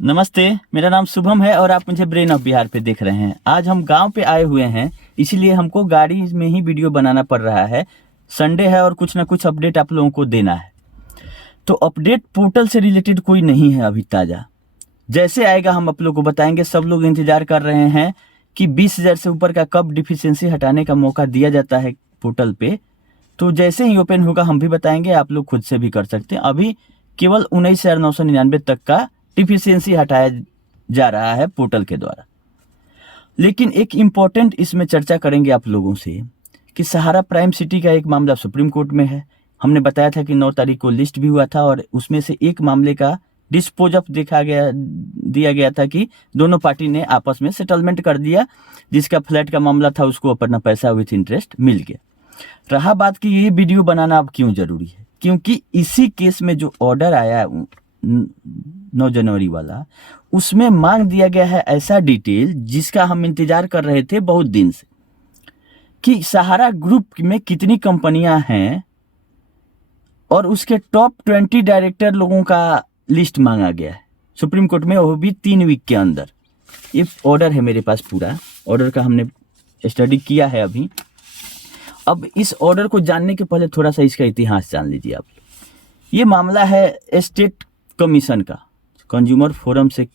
नमस्ते। मेरा नाम शुभम है और आप मुझे ब्रेन ऑफ बिहार पे देख रहे हैं। आज हम गांव पे आए हुए हैं, इसीलिए हमको गाड़ी में ही वीडियो बनाना पड़ रहा है। संडे है और कुछ ना कुछ अपडेट आप लोगों को देना है। तो अपडेट पोर्टल से रिलेटेड कोई नहीं है अभी ताज़ा। जैसे आएगा हम आप लोग को बताएंगे। सब लोग इंतजार कर रहे हैं कि 20,000 से ऊपर का कब डिफिशियंसी हटाने का मौका दिया जाता है पोर्टल पे। तो जैसे ही ओपन होगा हम भी बताएंगे, आप लोग खुद से भी कर सकते हैं। अभी केवल 19,999 तक का डिफिशियंसी हटाया जा रहा है पोर्टल के द्वारा। लेकिन एक इम्पॉर्टेंट इसमें चर्चा करेंगे आप लोगों से कि सहारा प्राइम सिटी का एक मामला सुप्रीम कोर्ट में है। हमने बताया था कि 9 तारीख को लिस्ट भी हुआ था और उसमें से एक मामले का डिस्पोज ऑफ दिया गया था कि दोनों पार्टी ने आपस में सेटलमेंट कर दिया। जिसका फ्लैट का मामला था उसको अपना पैसा विथ इंटरेस्ट मिल गया। रहा बात कि ये वीडियो बनाना अब क्यों जरूरी है, क्योंकि इसी केस में जो ऑर्डर आया 9 जनवरी वाला, उसमें मांग दिया गया है ऐसा डिटेल जिसका हम इंतजार कर रहे थे बहुत दिन से, कि सहारा ग्रुप में कितनी कंपनियां हैं और उसके टॉप 20 डायरेक्टर लोगों का लिस्ट मांगा गया है सुप्रीम कोर्ट में, वो भी 3 वीक के अंदर। ये ऑर्डर है मेरे पास, पूरा ऑर्डर का हमने स्टडी किया है अभी। अब इस ऑर्डर को जानने के पहले थोड़ा सा इसका इतिहास जान लीजिए आप। ये मामला है स्टेट कमीशन का। कंज्यूमर फोरम से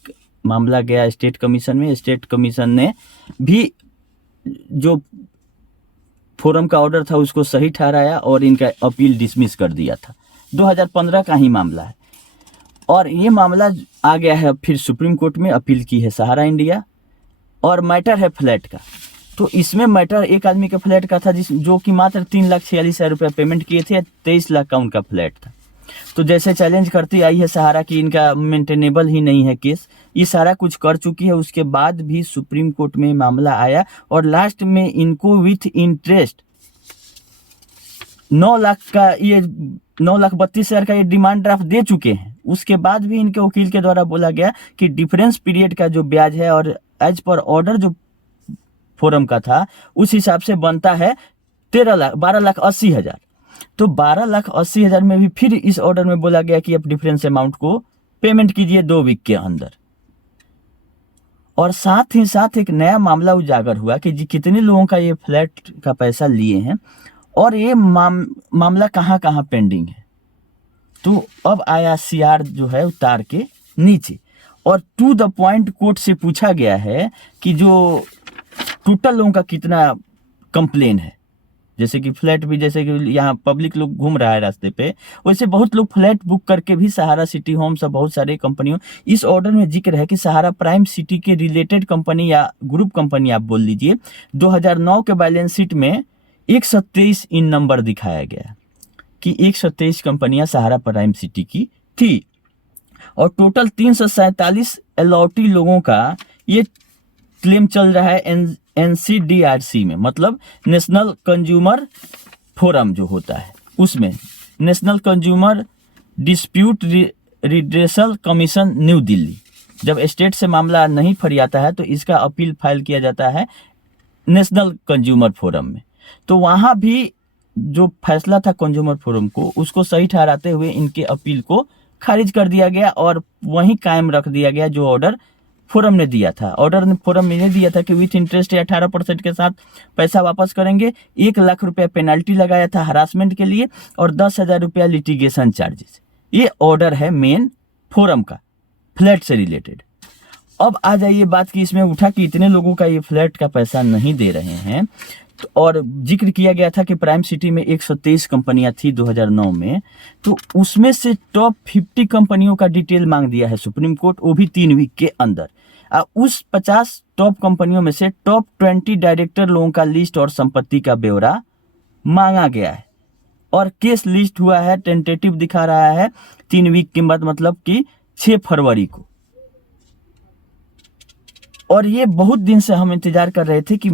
मामला गया स्टेट कमीशन में। स्टेट कमीशन ने भी जो फोरम का ऑर्डर था उसको सही ठहराया और इनका अपील डिसमिस कर दिया था। 2015 का ही मामला है और ये मामला आ गया है फिर सुप्रीम कोर्ट में। अपील की है सहारा इंडिया और मैटर है फ्लैट का। तो इसमें मैटर एक आदमी के फ्लैट का था जो कि मात्र 3,46,000 रुपया पेमेंट किए थे। 23 लाख का उनका फ्लैट था। तो जैसे चैलेंज करती आई है सहारा कि इनका मेंटेनेबल ही नहीं है केस, ये सारा कुछ कर चुकी है। उसके बाद भी सुप्रीम कोर्ट में मामला आया और लास्ट में इनको विथ इंटरेस्ट 9 लाख का, ये 9,32,000 का ये डिमांड ड्राफ्ट दे चुके हैं। उसके बाद भी इनके वकील के द्वारा बोला गया कि डिफरेंस पीरियड का जो ब्याज है और एज पर ऑर्डर जो फोरम का था उस हिसाब से बनता है 12,80,000। तो 12,80,000 में भी फिर इस ऑर्डर में बोला गया कि आप डिफरेंस अमाउंट को पेमेंट कीजिए 2 वीक के अंदर। और साथ ही साथ एक नया मामला उजागर हुआ कि जी कितने लोगों का ये फ्लैट का पैसा लिए हैं और ये मामला कहाँ कहाँ पेंडिंग है। तो अब आया सीआर जो है उतार के नीचे और टू द पॉइंट कोर्ट से पूछा गया है कि जो टोटल लोगों का कितना कंप्लेन है। जैसे कि फ्लैट भी, जैसे कि यहाँ पब्लिक लोग घूम रहा है रास्ते पे, वैसे बहुत लोग फ्लैट बुक करके भी सहारा सिटी होम्स और बहुत सारे कंपनियों, इस ऑर्डर में जिक्र है कि सहारा प्राइम सिटी के रिलेटेड कंपनी या ग्रुप कंपनी आप बोल लीजिए, 2009 के बैलेंस शीट में 123 इन नंबर दिखाया गया कि 123 कंपनियां सहारा प्राइम सिटी की थी और टोटल 347 अलॉटी लोगों का ये क्लेम चल रहा है NCDRC में, मतलब नेशनल कंज्यूमर फोरम जो होता है उसमें, national consumer dispute redressal commission new Delhi. जब स्टेट से मामला नहीं फरियाता है तो इसका अपील फाइल किया जाता है नेशनल कंज्यूमर फोरम में। तो वहाँ भी जो फैसला था कंज्यूमर फोरम को, उसको सही ठहराते हुए इनके अपील को खारिज कर दिया गया और वहीं कायम रख दिया गया जो ऑर्डर फोरम ने दिया था। ऑर्डर फोरम ने दिया था कि विथ इंटरेस्ट 18% के साथ पैसा वापस करेंगे। 1 लाख रुपया पेनल्टी लगाया था हरासमेंट के लिए और 10,000 रुपया लिटिगेशन चार्जेस। ये ऑर्डर है मेन फोरम का फ्लैट से रिलेटेड। अब आ जाइए बात की इसमें उठा कि इतने लोगों का ये फ्लैट का पैसा नहीं दे रहे हैं। और जिक्र किया गया था कि प्राइम सिटी में 123 कंपनियां थी 2009 में। तो उसमें से टॉप 50 कंपनियों का डिटेल मांग दिया है सुप्रीम कोर्ट, वो भी 3 वीक के अंदर। उस 50 टॉप कंपनियों में से टॉप 20 डायरेक्टर लोगों का लिस्ट और संपत्ति का ब्यौरा मांगा गया है और केस लिस्ट हुआ है, टेंटेटिव दिखा रहा है 3 वीक के बाद, मतलब कि 6 फरवरी को। और ये बहुत दिन से हम इंतजार कर रहे थे कि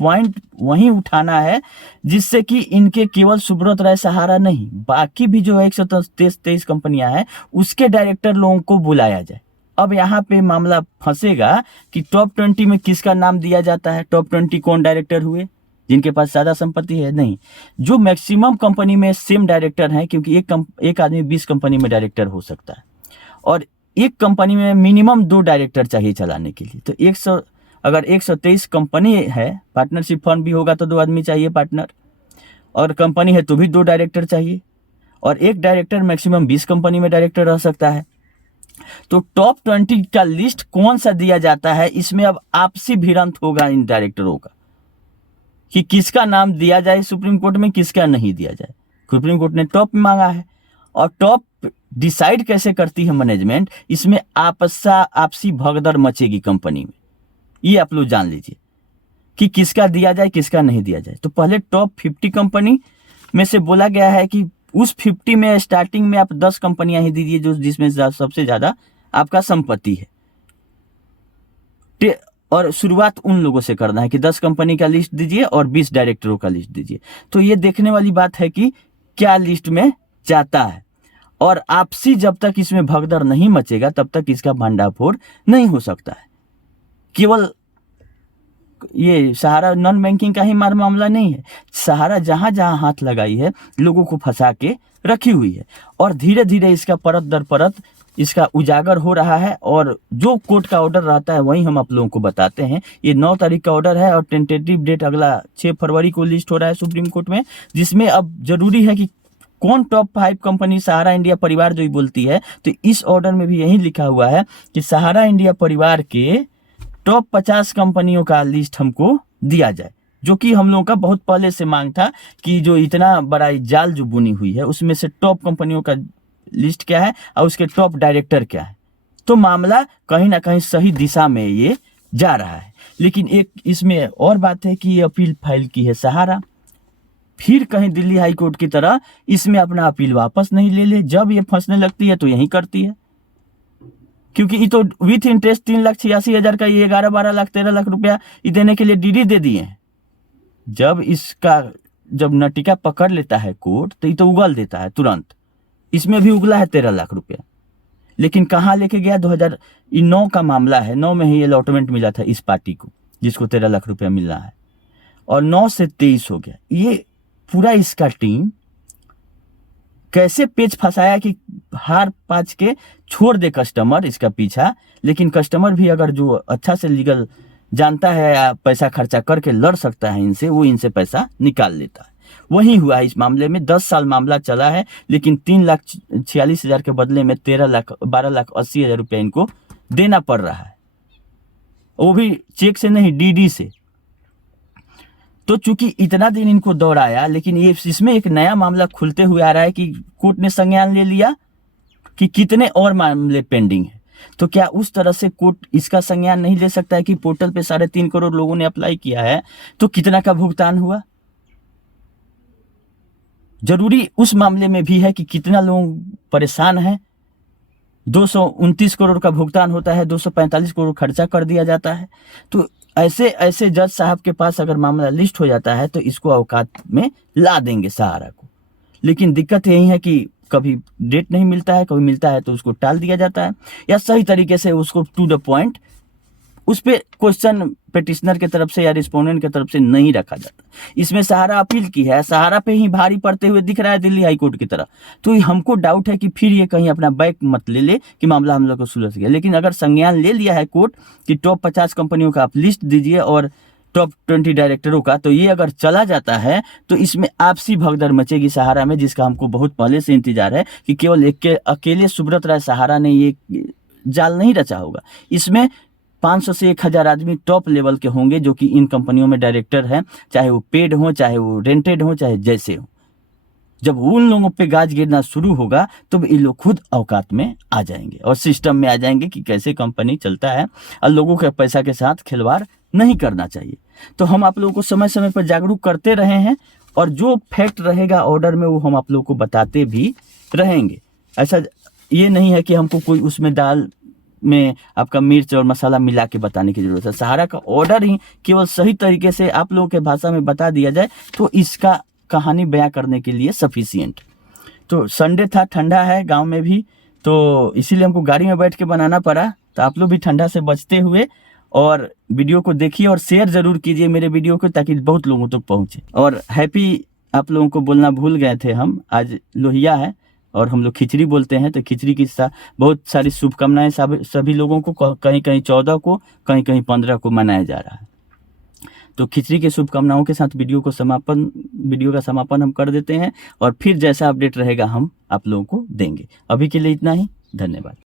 पॉइंट वहीं उठाना है जिससे कि इनके केवल सुब्रत राय सहारा नहीं, बाकी भी जो 123 कंपनियां हैं उसके डायरेक्टर लोगों को बुलाया जाए। अब यहाँ पे मामला फंसेगा कि टॉप 20 में किसका नाम दिया जाता है। टॉप 20 कौन डायरेक्टर हुए? जिनके पास ज्यादा संपत्ति है? नहीं, जो मैक्सिमम कंपनी में सेम डायरेक्टर हैं, क्योंकि एक आदमी 20 कंपनी में डायरेक्टर हो सकता है। और एक कंपनी में मिनिमम 2 डायरेक्टर चाहिए चलाने के लिए। तो अगर 123 कंपनी है, पार्टनरशिप फर्म भी होगा तो 2 आदमी चाहिए पार्टनर, और कंपनी है तो भी 2 डायरेक्टर चाहिए, और एक डायरेक्टर मैक्सिमम 20 कंपनी में डायरेक्टर रह सकता है। तो टॉप 20 का लिस्ट कौन सा दिया जाता है, इसमें अब आपसी भिड़ंत होगा इन डायरेक्टरों का कि किसका नाम दिया जाए सुप्रीम कोर्ट में, किसका नहीं दिया जाए। सुप्रीम कोर्ट ने टॉप मांगा है, और टॉप डिसाइड कैसे करती है मैनेजमेंट, इसमें आपसी भगदड़ मचेगी कंपनी में। ये आप लोग जान लीजिए कि किसका दिया जाए किसका नहीं दिया जाए। तो पहले टॉप 50 कंपनी में से बोला गया है कि उस 50 में स्टार्टिंग में आप 10 कंपनियां ही दीजिए जो जिसमें सबसे ज्यादा आपका संपत्ति है, और शुरुआत उन लोगों से करना है कि 10 कंपनी का लिस्ट दीजिए और 20 डायरेक्टरों का लिस्ट दीजिए। तो ये देखने वाली बात है कि क्या लिस्ट में जाता है, और आपसी जब तक इसमें भगदड़ नहीं मचेगा तब तक इसका भंडाफोड़ नहीं हो सकता है। केवल ये सहारा नॉन बैंकिंग का ही मामला नहीं है, सहारा जहां जहां हाथ लगाई है लोगों को फंसा के रखी हुई है, और धीरे धीरे इसका परत दर परत इसका उजागर हो रहा है। और जो कोर्ट का ऑर्डर रहता है वही हम आप लोगों को बताते हैं। ये 9 तारीख का ऑर्डर है, और टेंटेटिव डेट अगला 6 फरवरी को लिस्ट हो रहा है सुप्रीम कोर्ट में, जिसमें अब जरूरी है कि कौन टॉप 5 कंपनी सहारा इंडिया परिवार जो ही बोलती है। तो इस ऑर्डर में भी यही लिखा हुआ है कि सहारा इंडिया परिवार के टॉप 50 कंपनियों का लिस्ट हमको दिया जाए, जो कि हम लोगों का बहुत पहले से मांग था कि जो इतना बड़ा जाल जो बुनी हुई है उसमें से टॉप कंपनियों का लिस्ट क्या है और उसके टॉप डायरेक्टर क्या है। तो मामला कहीं ना कहीं सही दिशा में ये जा रहा है। लेकिन एक इसमें और बात है कि ये अपील फाइल की है सहारा, फिर कहीं दिल्ली हाई कोर्ट की तरह इसमें अपना अपील वापस नहीं ले ले। जब ये फंसने लगती है तो यही करती है, क्योंकि ये तो विथ इंटरेस्ट 3,86,000 का ये 11-12 लाख 13 लाख रुपया ये देने के लिए डीडी दे दिए हैं। जब नटिका पकड़ लेता है कोर्ट तो ये तो उगल देता है तुरंत। इसमें भी उगला है 13 लाख रुपया, लेकिन कहाँ लेके गया 2009 का मामला है। 9 में ही अलॉटमेंट मिला था इस पार्टी को जिसको 13 लाख रुपया मिल रहा है, और 9 से 23 हो गया। ये पूरा इसका टीम कैसे पेच फंसाया कि हार पाच के छोड़ दे कस्टमर इसका पीछा, लेकिन कस्टमर भी अगर जो अच्छा से लीगल जानता है या पैसा खर्चा करके लड़ सकता है इनसे, वो इनसे पैसा निकाल लेता है। वही हुआ है इस मामले में। 10 साल मामला चला है, लेकिन 3,46,000 के बदले में 12,80,000 रुपया इनको देना पड़ रहा है, वो भी चेक से नहीं डीडी से। तो चूंकि इतना दिन इनको दौड़ाया, लेकिन ये इसमें एक नया मामला खुलते हुए आ रहा है कि कोर्ट ने संज्ञान ले लिया कि कितने और मामले पेंडिंग है। तो क्या उस तरह से कोर्ट इसका संज्ञान नहीं ले सकता है कि पोर्टल पे 3.5 करोड़ लोगों ने अप्लाई किया है, तो कितना का भुगतान हुआ? जरूरी उस मामले में भी है कि कितना लोग परेशान हैं। 229 करोड़ का भुगतान होता है, 245 करोड़ खर्चा कर दिया जाता है। तो ऐसे जज साहब के पास अगर मामला लिस्ट हो जाता है तो इसको औकात में ला देंगे सहारा को। लेकिन दिक्कत यही है कि कभी डेट नहीं मिलता है, कभी मिलता है तो उसको टाल दिया जाता है, या सही तरीके से उसको टू द पॉइंट उस पर क्वेश्चन पिटिशनर के तरफ से या रिस्पोंडेंट के तरफ से नहीं रखा जाता। इसमें सहारा अपील की है, सहारा पे ही भारी पड़ते हुए दिख रहा है दिल्ली हाई कोर्ट की तरह। तो हमको डाउट है कि फिर ये कहीं अपना बैक मत ले कि मामला हम लोग को सुलझ गया। लेकिन अगर संज्ञान ले लिया है कोर्ट कि टॉप 50 कंपनियों का आप लिस्ट दीजिए और टॉप 20 डायरेक्टरों का, तो ये अगर चला जाता है तो इसमें आपसी भगदड़ मचेगी सहारा में, जिसका हमको बहुत पहले से इंतजार है कि केवल अकेले सुब्रत राय सहारा ने ये जाल नहीं रचा होगा। इसमें 500 से 1,000 आदमी टॉप लेवल के होंगे जो कि इन कंपनियों में डायरेक्टर हैं, चाहे वो पेड हो, चाहे वो रेंटेड हो, चाहे जैसे हो। जब उन लोगों पे गाज गिरना शुरू होगा तो ये लोग खुद औकात में आ जाएंगे और सिस्टम में आ जाएंगे कि कैसे कंपनी चलता है, और लोगों के पैसा के साथ खिलवाड़ नहीं करना चाहिए। तो हम आप लोगों को समय समय पर जागरूक करते रहे हैं, और जो फैक्ट रहेगा ऑर्डर में वो हम आप लोगों को बताते भी रहेंगे। ऐसा ये नहीं है कि हमको कोई उसमें दाल में आपका मिर्च और मसाला मिला के बताने की जरूरत है। सहारा का ऑर्डर ही केवल सही तरीके से आप लोगों के भाषा में बता दिया जाए तो इसका कहानी बयां करने के लिए सफिशिएंट। तो संडे था, ठंडा है गांव में भी, तो इसीलिए हमको गाड़ी में बैठ के बनाना पड़ा। तो आप लोग भी ठंडा से बचते हुए और वीडियो को देखिए और शेयर जरूर कीजिए मेरे वीडियो को, ताकि बहुत लोगों तक पहुंचे। और हैप्पी आप लोगों को बोलना भूल गए थे हम, आज लोहिया है और हम लोग खिचड़ी बोलते हैं, तो खिचड़ी की बहुत सारी शुभकामनाएं सभी लोगों को, कहीं कहीं 14 को, कहीं कहीं 15 को मनाया जा रहा है। तो खिचड़ी के शुभकामनाओं के साथ वीडियो का समापन हम कर देते हैं, और फिर जैसा अपडेट रहेगा हम आप लोगों को देंगे। अभी के लिए इतना ही, धन्यवाद।